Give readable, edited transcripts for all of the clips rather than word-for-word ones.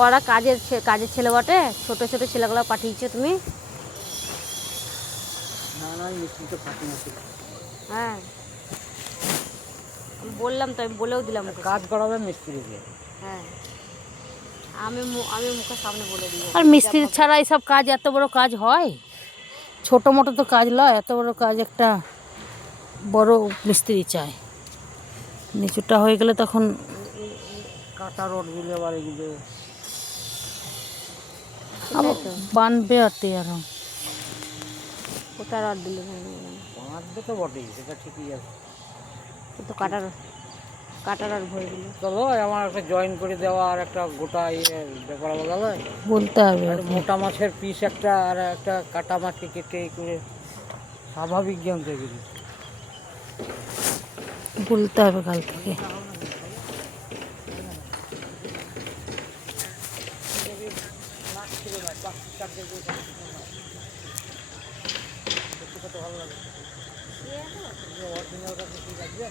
ওরা কাজের ছেলে বটে, ছোট ছোট ছেলেগুলো পাঠিয়েছো তুমি? না না, মিস্ত্রি তো ফাঁকি না ছিল। হ্যাঁ, আমি বললাম তো, আমি বলেও দিলাম ওকে। কাজ করাবে মিস্ত্রিকে। হ্যাঁ, আমি মুখের সামনে বলে দিই। আর মিস্ত্রি ছাড়া এইসব কাজ, এত বড় কাজ হয়? ছোটো মোটো তো কাজ নয়, এত বড় কাজ একটা বড় মিস্ত্রি চায়। নিচুটা হয়ে গেলে তখন কাটা রডগুলো আবার এগুলো বানবে আরো। ওটা রড দিলে বাঁধবে তো বটেই, সেটা ঠিকই আছে। কিন্তু কাটার আর ভরে দিলে চলো, আমার একটা জয়েন করে দেওয়া আর একটা গোটা ব্যাপার আলাদা নয়। বলতে হবে একটা মোটা মাছের পিস একটা আর একটা কাটা মাছকে কেটে করে স্বাভাবিক জ্ঞান থেকে দিই। বলতে হবে কাল থেকে। ভালো লাগে অরিজিনাল কাছে ঠিক আছে।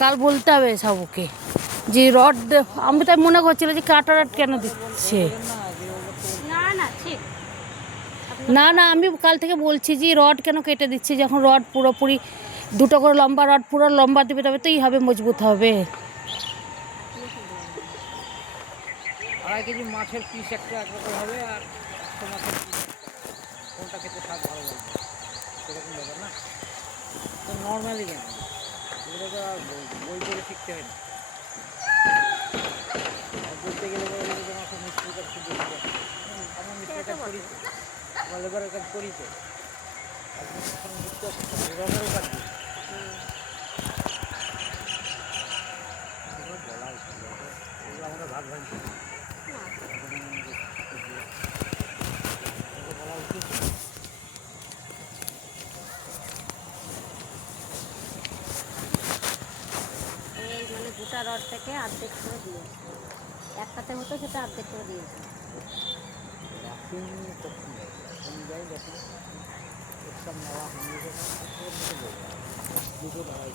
কাল বলতে হবে সবকে যে রড, আমি তাই মনে করছিল যে কাটা রড কেন দিচ্ছে। না না, আমি কাল থেকে বলছি যে রড কেন কেটে দিচ্ছে, যখন রড পুরোপুরি দুটো করে লম্বা রড পুরো লম্বা দেবে তবে তো হবে, মজবুত হবে। 2.5 কেজি মাছের পিস একটা একরকম হবে, আর 100 মাছের পিস কোনটা খেতে স্বাদ ভালো লাগবে সেরকম ব্যাপার না। তো নর্মালি কেন, এগুলো তো আর বই করে শিখতে হয় না। আর বলতে গেলে তোমার খুব মিস্ত্রির কাজ খুব বেশি যায়। আমার মিস্ত্রির কাজ করি, আমার লেবারের কাজ করি তো, লেবারের কাজ করি। বলা উচিত এগুলো আমাদের ভাগ ভাঙছি বলা উচিত। মানে গোটা রড থেকে অর্ধেক করে দিয়েছে, একটাতে হতো সেটা অর্ধেক করে দিয়েছে। যাই যখন সব নেওয়া হয়ে গেছে দুটো দাঁড়াই